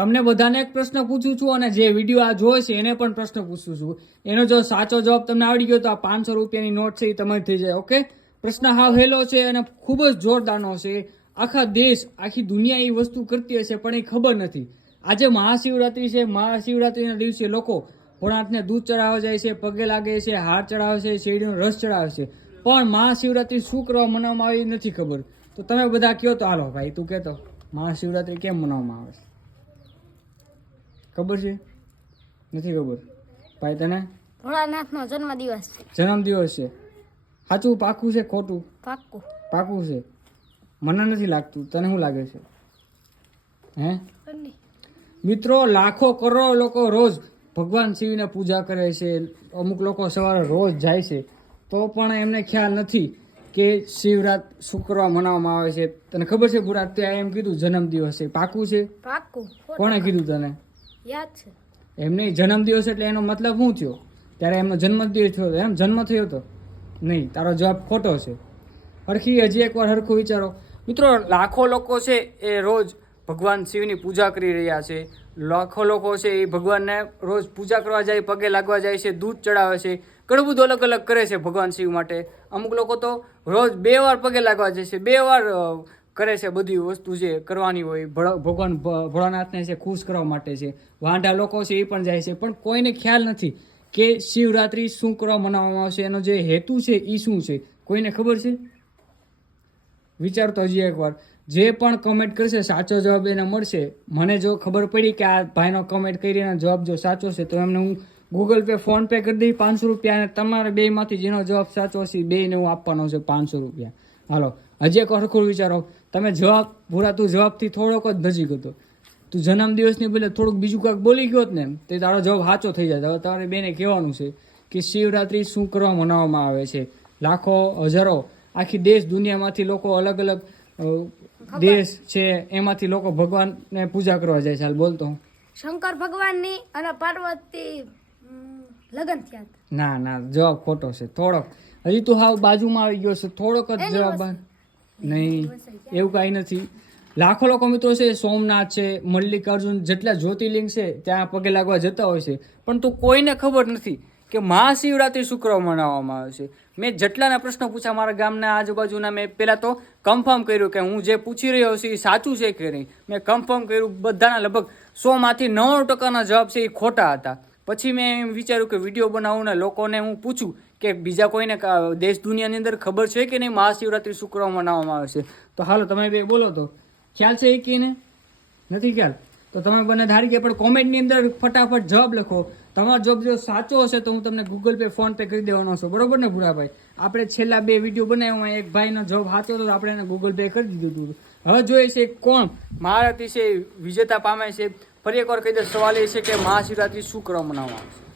તમને બધાને એક પ્રશ્ન પૂછું છું અને જે વિડીયો આ જોવે છે એને પણ પ્રશ્ન પૂછું છું. એનો જો સાચો જવાબ તમને આવડી ગયો તો આ 500 રૂપિયાની નોટ છે એ તમારી થઈ જાય. ઓકે, પ્રશ્ન હાવ હેલો છે અને ખૂબ જ જોરદારનો છે. આખા દેશ આખી દુનિયા એ વસ્તુ કરતી હશે પણ એ ખબર નથી. આજે મહાશિવરાત્રી છે. મહાશિવરાત્રીના દિવસે લોકો ભોળાનાથને દૂધ ચડાવવા જાય છે, પગે લાગે છે, હાર ચડાવે છે, શેરડીનો રસ ચડાવે છે. પણ મહાશિવરાત્રી શું કરવા મનાવવામાં આવે એ નથી ખબર. તો તમે બધા કહો તો હાલો ભાઈ, તું કહેતો મહાશિવરાત્રી કેમ મનાવવામાં આવે છે? ખબર છે? નથી ખબર ભાઈ તને? ભોળાનાથનો જન્મદિવસ છે. જન્મદિવસ છે. સાચું પાકું છે ખોટું? પાક્કું. પાકું છે. મને નથી લાગતું, તને શું લાગે છે? હે મિત્રો, લાખો કરોડો લોકો રોજ ભગવાન શિવને પૂજા કરે છે. અમુક લોકો સવારે રોજ જાય છે તો પણ એમને ખ્યાલ નથી કે શિવરાત શું કરવા મનાવવામાં આવે છે. તને ખબર છે બુરા ત્યાં એમ કીધું જન્મદિવસ છે? પાકું છે? પાક્કું. કોણે કીધું તને? યાદ છે. એમને જન્મદિવસ એટલે એનો મતલબ શું થયો? ત્યારે એમનો જન્મદિવસ થયો એમ જન્મ થયો હતો? નહીં, તારો જવાબ ખોટો છે. હરખી હજી એકવાર હરખું વિચારો મિત્રો. લાખો લોકો છે એ રોજ ભગવાન શિવની પૂજા કરી રહ્યા છે. લાખો લોકો છે એ ભગવાનને રોજ પૂજા કરવા જાય, પગે લાગવા જાય છે, દૂધ ચડાવે છે, ઘણું બધું અલગ અલગ કરે છે ભગવાન શિવ માટે. અમુક લોકો તો રોજ 2 વાર પગે લાગવા જાય છે, 2 વાર કરે છે બધી વસ્તુ જે કરવાની હોય ભગવાન ભોળાનાથને છે ખુશ કરવા માટે છે. વાંઢા લોકો છે એ પણ જાય છે. પણ કોઈને ખ્યાલ નથી કે શિવરાત્રી શું કરવા મનાવવામાં આવશે, એનો જે હેતુ છે એ શું છે. કોઈને ખબર છે? વિચારતો હજી એકવાર. જે પણ કમેન્ટ કરશે સાચો જવાબ એને મળશે. મને જો ખબર પડી કે આ ભાઈનો કમેન્ટ કરીને જવાબ જો સાચો છે તો એમને હું ગૂગલ પે, ફોન પે કરી દઈ 500 રૂપિયા. અને તમારે બેમાંથી જેનો જવાબ સાચો હશે બેને હું આપવાનો છે 500 રૂપિયા. હાલો હજી એક હરખું વિચારો. તમે જવાબ પૂરા, તું જવાબથી થોડોક જ નજીક હતો. તું જન્મદિવસની બદલે થોડુંક બીજું કાંઈક બોલી ગયો ને તે તારો જવાબ સાચો થઈ જાય. હવે તમારે બેને કહેવાનું છે કે શિવરાત્રી શું કરવા મનાવવામાં આવે છે. લાખો હજારો આખી દેશ દુનિયામાંથી લોકો અલગ અલગ દેશ છે એમાંથી લોકો ભગવાનને પૂજા કરવા જાય છે. હાલ બોલતો. શંકર ભગવાનની અને પાર્વતી લગ્ન થયા હતા. ના, જવાબ ખોટો છે. થોડોક હજી તું હાવ બાજુમાં આવી ગયો છે. થોડોક જ જવાબ. નહીં, એવું કાંઈ નથી. લાખો લોકો મિત્રો છે સોમનાથ છે, મલ્લિકાર્જુન, જેટલા જ્યોતિર્લિંગ છે ત્યાં પગે લાગવા જતા હોય છે. પણ તું કોઈને ખબર નથી કે મહાશિવરાત્રી શું કરવા મનાવવામાં આવે છે. મેં જેટલાના પ્રશ્નો પૂછ્યા મારા ગામના આજુબાજુના, મેં પહેલાં તો કન્ફર્મ કર્યું કે હું જે પૂછી રહ્યો છું એ સાચું છે કે નહીં. મેં કન્ફર્મ કર્યું. બધાના લગભગ 100માંથી 90%ના જવાબ છે એ ખોટા હતા. પછી મેં એમ વિચાર્યું કે વિડીયો બનાવું ને લોકોને હું પૂછું કે બીજા કોઈને દેશ દુનિયાની અંદર ખબર છે કે નહીં મહાશિવરાત્રી શું કરવા મનાવવામાં આવે છે. તો હાલો તમે બે બોલો તો ખ્યાલ છે એ કીને? નથી ખ્યાલ? તો તમે બંને ધારી ગયા. પણ કોમેન્ટની અંદર ફટાફટ જવાબ લખો. તમારો જવાબ જો સાચો હશે તો હું તમને ગૂગલ પે, ફોન પે કરી દેવાનો છું. બરોબર ને ભૂરાભાઈ? આપણે છેલ્લા 2 વિડીયો બનાવ્યા, એક ભાઈનો જવાબ સાચો હતો તો આપણે એને ગૂગલ પે કરી દીધું હતું. હવે જોઈએ છે કોણ મહારાત્રી છે વિજેતા પામે છે. ફરી એકવાર કહી દે, સવાલ એ છે કે મહાશિવરાત્રી શું કરવા મનાવવામાં આવે છે.